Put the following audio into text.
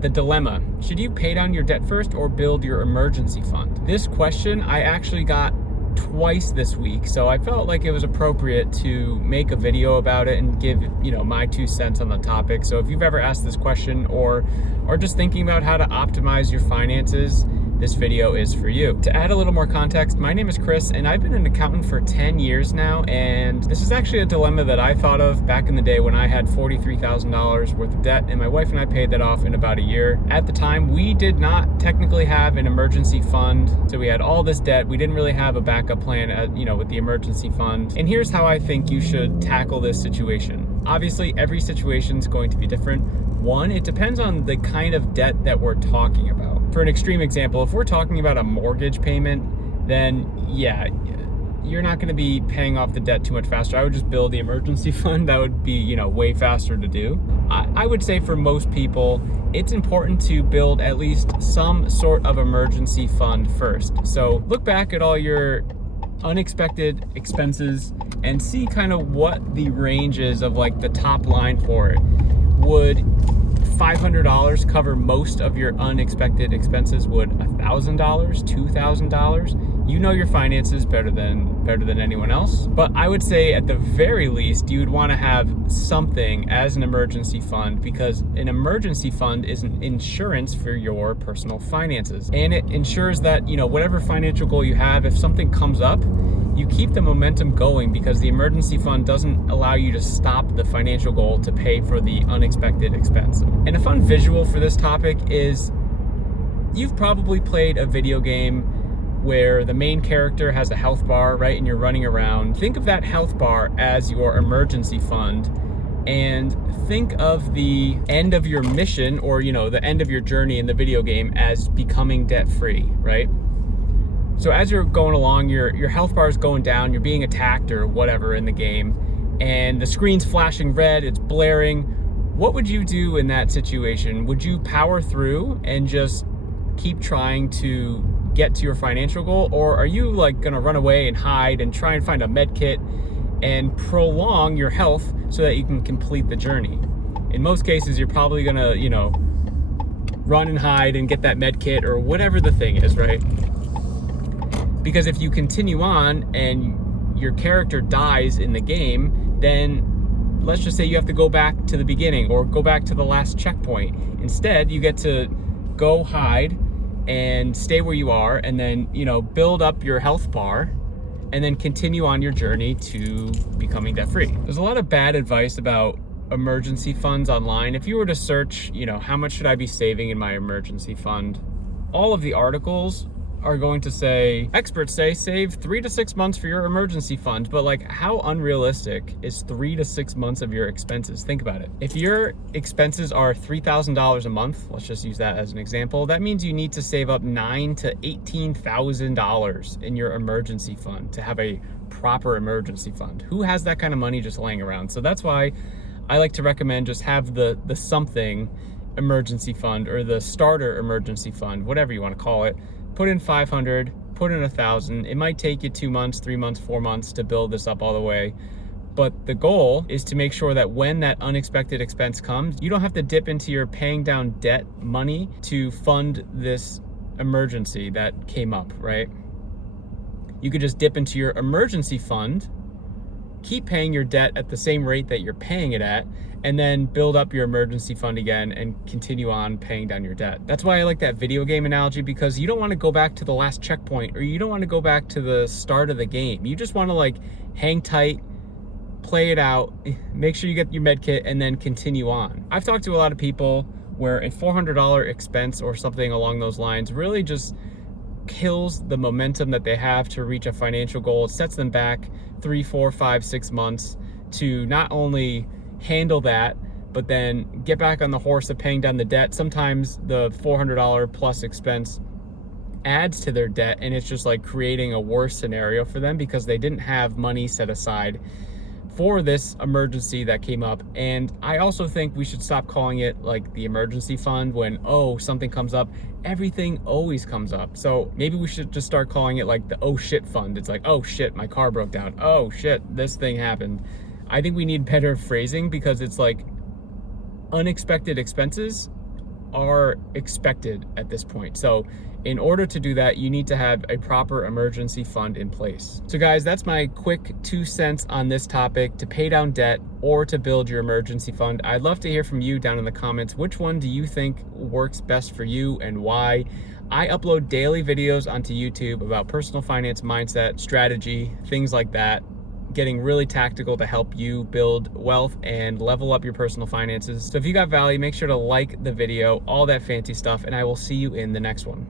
The dilemma: should you pay down your debt first or build your emergency fund? This question I actually got twice this week, so I felt like it was appropriate to make a video about it and give, my 2 cents on the topic. So if you've ever asked this question or are just thinking about how to optimize your finances, this video is for you. To add a little more context, my name is Chris and I've been an accountant for 10 years now, and this is actually a dilemma that I thought of back in the day when I had $43,000 worth of debt, and my wife and I paid that off in about a year. At the time, we did not technically have an emergency fund, so we had all this debt. We didn't really have a backup plan, with the emergency fund. And here's how I think you should tackle this situation. Obviously, every situation is going to be different. One, it depends on the kind of debt that we're talking about. For an extreme example, if we're talking about a mortgage payment, then yeah, you're not going to be paying off the debt too much faster. I would just build the emergency fund. That would be, way faster to do. I would say for most people, it's important to build at least some sort of emergency fund first. So look back at all your unexpected expenses and see kind of what the range is of like the top line for it. Would $500 cover most of your unexpected expenses? Would $1,000, $2,000? You know your finances better than anyone else. But I would say at the very least, you would want to have something as an emergency fund, because an emergency fund is an insurance for your personal finances. And it ensures that, whatever financial goal you have, if something comes up, you keep the momentum going, because the emergency fund doesn't allow you to stop the financial goal to pay for the unexpected expense. And a fun visual for this topic is, you've probably played a video game where the main character has a health bar, right? And you're running around. Think of that health bar as your emergency fund, and think of the end of your mission, or, the end of your journey in the video game as becoming debt-free, right? So as you're going along, your health bar is going down, you're being attacked or whatever in the game, and the screen's flashing red, it's blaring. What would you do in that situation? Would you power through and just keep trying to get to your financial goal? Or are you gonna run away and hide and try and find a med kit and prolong your health so that you can complete the journey? In most cases, you're probably gonna, run and hide and get that med kit or whatever the thing is, right? Because if you continue on and your character dies in the game, then let's just say you have to go back to the beginning or go back to the last checkpoint. Instead, you get to go hide and stay where you are, and then, build up your health bar and then continue on your journey to becoming debt-free. There's a lot of bad advice about emergency funds online. If you were to search, how much should I be saving in my emergency fund? All of the articles are going to say, experts say save 3 to 6 months for your emergency fund. But how unrealistic is 3 to 6 months of your expenses? Think about it. If your expenses are $3,000 a month, let's just use that as an example, that means you need to save up $9,000 to $18,000 in your emergency fund to have a proper emergency fund. Who has that kind of money just laying around? So that's why I like to recommend just have the something emergency fund, or the starter emergency fund, whatever you want to call it. Put in 500, put in 1,000. It might take you 2 months, 3 months, 4 months to build this up all the way. But the goal is to make sure that when that unexpected expense comes, you don't have to dip into your paying down debt money to fund this emergency that came up, right? You could just dip into your emergency fund, keep paying your debt at the same rate that you're paying it at, and then build up your emergency fund again and continue on paying down your debt. That's why I like that video game analogy, because you don't want to go back to the last checkpoint, or you don't want to go back to the start of the game. You just want to hang tight, play it out, make sure you get your med kit, and then continue on. I've talked to a lot of people where a $400 expense or something along those lines really just kills the momentum that they have to reach a financial goal. It sets them back 3, 4, 5, 6 months to not only handle that, but then get back on the horse of paying down the debt. Sometimes the $400 plus expense adds to their debt, and it's just creating a worse scenario for them because they didn't have money set aside for this emergency that came up. And I also think we should stop calling it the emergency fund when, something comes up. Everything always comes up. So maybe we should just start calling it the oh shit fund. It's oh shit, my car broke down. Oh shit, this thing happened. I think we need better phrasing, because it's unexpected expenses are expected at this point. So in order to do that, you need to have a proper emergency fund in place. So guys, that's my quick 2 cents on this topic, to pay down debt or to build your emergency fund. I'd love to hear from you down in the comments. Which one do you think works best for you and why? I upload daily videos onto YouTube about personal finance mindset, strategy, things like that, getting really tactical to help you build wealth and level up your personal finances. So if you got value, make sure to like the video, all that fancy stuff, and I will see you in the next one.